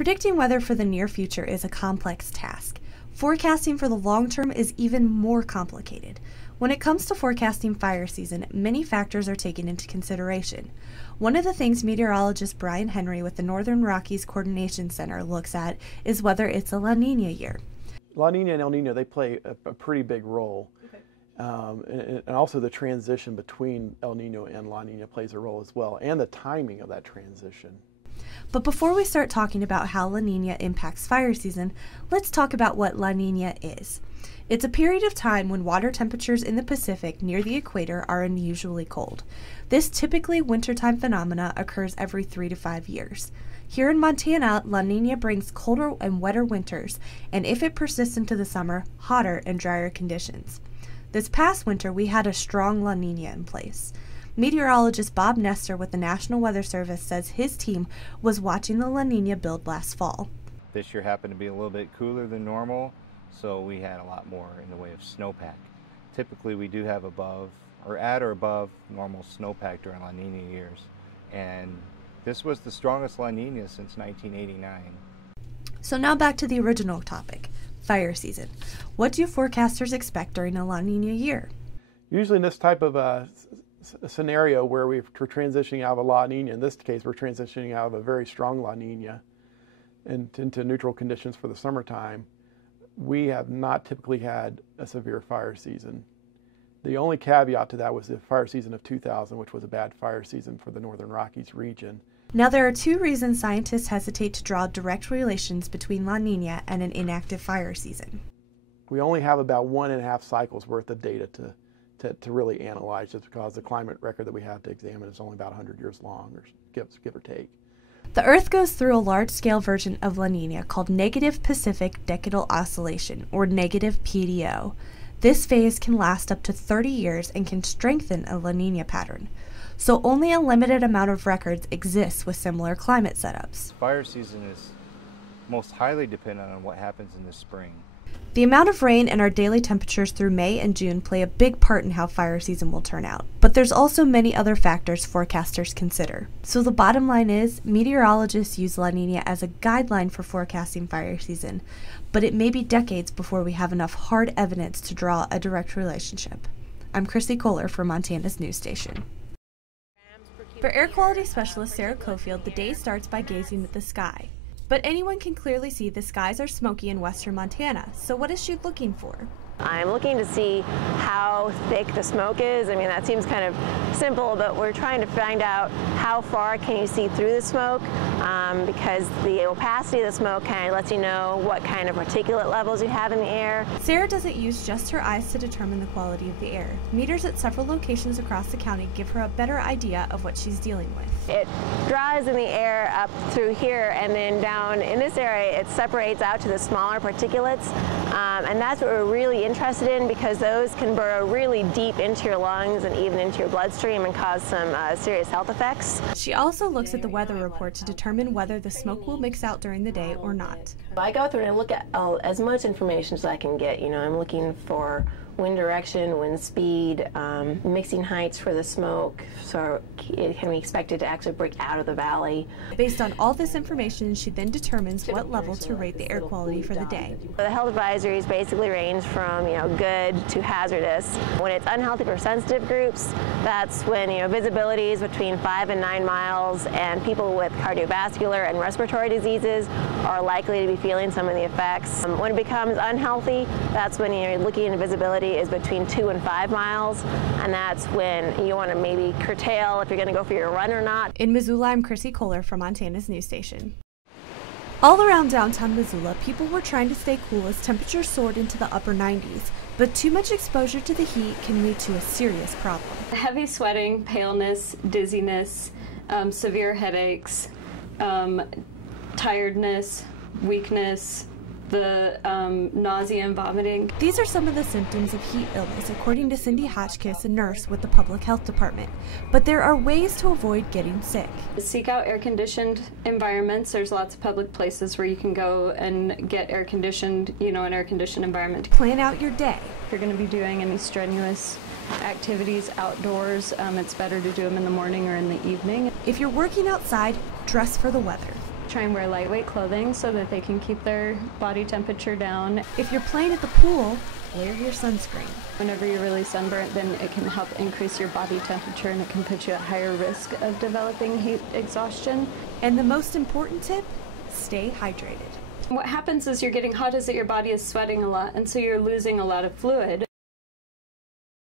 Predicting weather for the near future is a complex task. Forecasting for the long term is even more complicated. When it comes to forecasting fire season, many factors are taken into consideration. One of the things meteorologist Brian Henry with the Northern Rockies Coordination Center looks at is whether it's a La Nina year. La Nina and El Nino, they play a pretty big role. Okay. And also the transition between El Nino and La Nina plays a role as well, and the timing of that transition. But before we start talking about how La Nina impacts fire season, let's talk about what La Nina is. It's a period of time when water temperatures in the Pacific near the equator are unusually cold. This typically wintertime phenomena occurs every 3 to 5 years. Here in Montana, La Nina brings colder and wetter winters, and if it persists into the summer, hotter and drier conditions. This past winter, we had a strong La Nina in place. Meteorologist Bob Nestor with the National Weather Service says his team was watching the La Nina build last fall. This year happened to be a little bit cooler than normal, so we had a lot more in the way of snowpack. Typically we do have above or at or above normal snowpack during La Nina years, and this was the strongest La Nina since 1989. So now back to the original topic, fire season. What do forecasters expect during a La Nina year? Usually in this type of a scenario where we're transitioning out of a La Nina, in this case we're transitioning out of a very strong La Nina into neutral conditions for the summertime, we have not typically had a severe fire season. The only caveat to that was the fire season of 2000, which was a bad fire season for the Northern Rockies region. Now there are two reasons scientists hesitate to draw direct relations between La Nina and an inactive fire season. We only have about 1.5 cycles worth of data to really analyze, just because the climate record that we have to examine is only about 100 years long, or give or take. The Earth goes through a large-scale version of La Nina called negative Pacific decadal oscillation, or negative PDO. This phase can last up to 30 years and can strengthen a La Nina pattern. So only a limited amount of records exists with similar climate setups. Fire season is most highly dependent on what happens in the spring. The amount of rain and our daily temperatures through May and June play a big part in how fire season will turn out. But there's also many other factors forecasters consider. So the bottom line is, meteorologists use La Nina as a guideline for forecasting fire season, but it may be decades before we have enough hard evidence to draw a direct relationship. I'm Chrissy Kohler for Montana's news station. For air quality specialist Sarah Cofield, the day starts by gazing at the sky. But anyone can clearly see the skies are smoky in western Montana, so what is she looking for? I'm looking to see how thick the smoke is. I mean, that seems kind of simple, but we're trying to find out how far can you see through the smoke, because the opacity of the smoke kind of lets you know what kind of particulate levels you have in the air. Sarah doesn't use just her eyes to determine the quality of the air. Meters at several locations across the county give her a better idea of what she's dealing with. It draws in the air up through here, and then down in this area it separates out to the smaller particulates, and that's what we're really interested in, because those can burrow really deep into your lungs and even into your bloodstream and cause some serious health effects. She also looks at the weather report to determine whether the smoke will mix out during the day or not. I go through and I look at as much information as I can get. You know, I'm looking for wind direction, wind speed, mixing heights for the smoke, so it can be expected to actually break out of the valley. Based on all this information, she then determines what level to rate the air quality for the day. The health advisories basically range from, good to hazardous. When it's unhealthy for sensitive groups, that's when, visibility is between 5 and 9 miles, and people with cardiovascular and respiratory diseases are likely to be feeling some of the effects. When it becomes unhealthy, that's when you're looking at visibility is between 2 and 5 miles, and that's when you want to maybe curtail if you're going to go for your run or not. In Missoula, I'm Chrissy Kohler for Montana's news station. All around downtown Missoula, people were trying to stay cool as temperatures soared into the upper 90s, but too much exposure to the heat can lead to a serious problem. Heavy sweating, paleness, dizziness, severe headaches, tiredness, weakness, the nausea and vomiting. These are some of the symptoms of heat illness, according to Cindy Hotchkiss, a nurse with the Public Health Department. But there are ways to avoid getting sick. Seek out air-conditioned environments. There's lots of public places where you can go and get air-conditioned, an air-conditioned environment. Plan out your day. If you're going to be doing any strenuous activities outdoors, it's better to do them in the morning or in the evening. If you're working outside, dress for the weather. try and wear lightweight clothing so that they can keep their body temperature down. If you're playing at the pool, wear your sunscreen. Whenever you're really sunburnt, then it can help increase your body temperature and it can put you at higher risk of developing heat exhaustion. And the most important tip, stay hydrated. What happens is you're getting hot is that your body is sweating a lot, and so you're losing a lot of fluid.